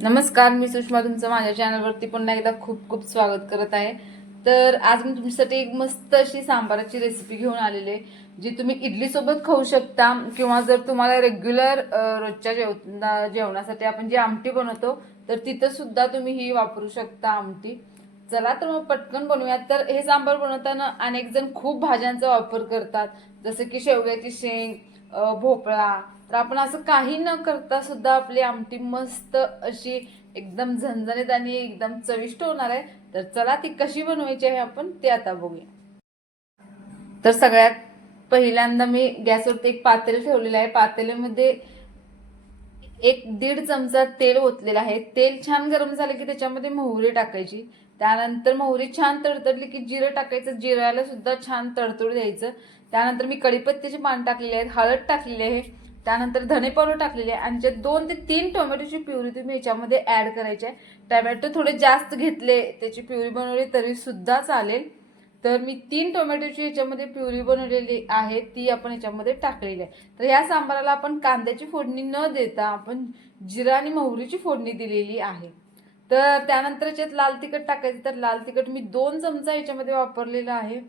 नमस्कार मी सुषमा तुमचं माझ्या चॅनलवरती पुन्हा एकदा खूप खूप स्वागत करत आहे. तर आज मी तुमच्यासाठी एक मस्त अशी सांबाराची रेसिपी घेऊन आलेली आहे जी तुम्ही इडलीसोबत खाऊ शकता किंवा जर तुम्हाला रेग्युलर रोजच्या जेवणा जेवणासाठी आपण जी आमटी बनवतो तर तिथं सुद्धा तुम्ही ही वापरू शकता आमटी. चला तर मग पटकन बनवूयात. तर हे सांबार बनवताना अनेक जण खूप भाज्यांचा वापर करतात जसं की शेवग्याची शेंग भोपळा तर आपण असं काही न करता सुद्धा आपली आमटी मस्त अशी एकदम झणझणीत आणि एकदम चविष्ट होणार आहे. तर चला ती कशी बनवायची आहे आपण ते आता बघूया. तर सगळ्यात पहिल्यांदा मी गॅसवरती एक पातेल ठेवलेलं आहे. पातेल्यामध्ये एक दीड चमचा तेल ओतलेलं आहे. तेल छान गरम झालं की त्याच्यामध्ये मोहरी टाकायची. त्यानंतर मोहरी छान तडतडली की जिरं टाकायचं. जिऱ्याला सुद्धा छान तडतड द्यायचं. त्यानंतर मी कढीपत्त्याचे पान टाकलेले आहेत. हळद टाकलेली आहे. त्यानंतर धने पावडर टाकलेले आहे. आणि जे दोन ते तीन टोमॅटोची प्युरी तुम्ही याच्यामध्ये ॲड करायची आहे. टोमॅटो थोडे जास्त घेतले त्याची प्युरी बनवली तरी सुद्धा चालेल. तर मी तीन टोमॅटोची याच्यामध्ये प्युरी बनवलेली आहे ती आपण याच्यामध्ये टाकलेली आहे. तर ह्या सांबाराला आपण कांद्याची फोडणी न देता आपण जिरा आणि मोहरीची फोडणी दिलेली आहे. तर त्यानंतर याच्यात लाल तिखट टाकायचं. तर लाल तिखट मी दोन चमचा याच्यामध्ये वापरलेला आहे.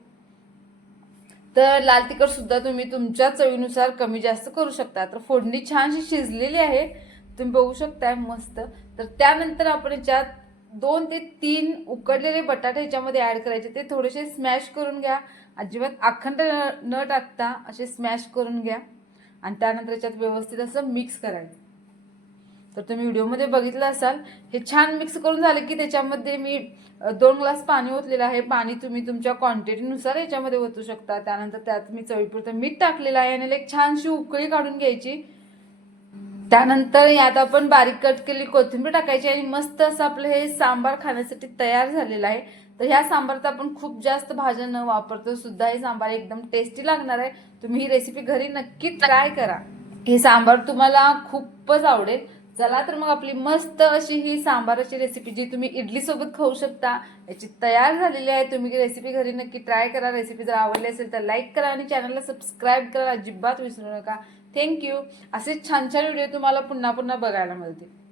तर लाल तिखट सुद्धा तुम्ही तुमच्या चवीनुसार कमी जास्त करू शकता. तर फोडणी छानशी शिजलेली आहे. तुम्ही बघू शकताय मस्त. तर त्यानंतर आपण याच्यात दोन ते तीन उकडलेले बटाटे याच्यामध्ये ॲड करायचे. ते थोडेसे स्मॅश करून घ्या. अजिबात अखंड न- न टाकता असे स्मॅश करून घ्या. आणि त्यानंतर याच्यात व्यवस्थित असं मिक्स करायचं. तर तुम्ही व्हिडिओमध्ये बघितलं असाल हे छान मिक्स करून झालं की त्याच्यामध्ये मी दोन ग्लास पाणी ओतलेलं आहे. पाणी तुम्ही तुमच्या क्वांटिटीनुसार याच्यामध्ये ओतू शकता. त्यानंतर त्यात मी चवीपुरतं मीठ टाकलेलं आहे आणि एक छानशी उकळी काढून घ्यायची. त्यानंतर यात आपण बारीक कट केली कोथिंबीर टाकायची आणि मस्त असं आपलं हे सांबार खाण्यासाठी तयार झालेलं आहे. तर ह्या सांबारात आपण खूप जास्त भाज्या न वापरतो सुद्धा हे सांबार एकदम टेस्टी लागणार आहे. तुम्ही ही रेसिपी घरी नक्की ट्राय करा. हे सांबार तुम्हाला खूपच आवडेल. चला तर मग आपली मस्त अशी ही सांबाराची रेसिपी जी तुम्ही इडली सोबत खाऊ शकता याची तयार झालेली आहे. तुम्ही रेसिपी घरी नक्की ट्राय करा. रेसिपी जर आवडली असेल तर लाईक करा आणि चॅनलला सबस्क्राईब करा अजिबात विसरू नका. थँक्यू असे छान छान व्हिडिओ तुम्हाला पुन्हा पुन्हा बघायला मिळतील.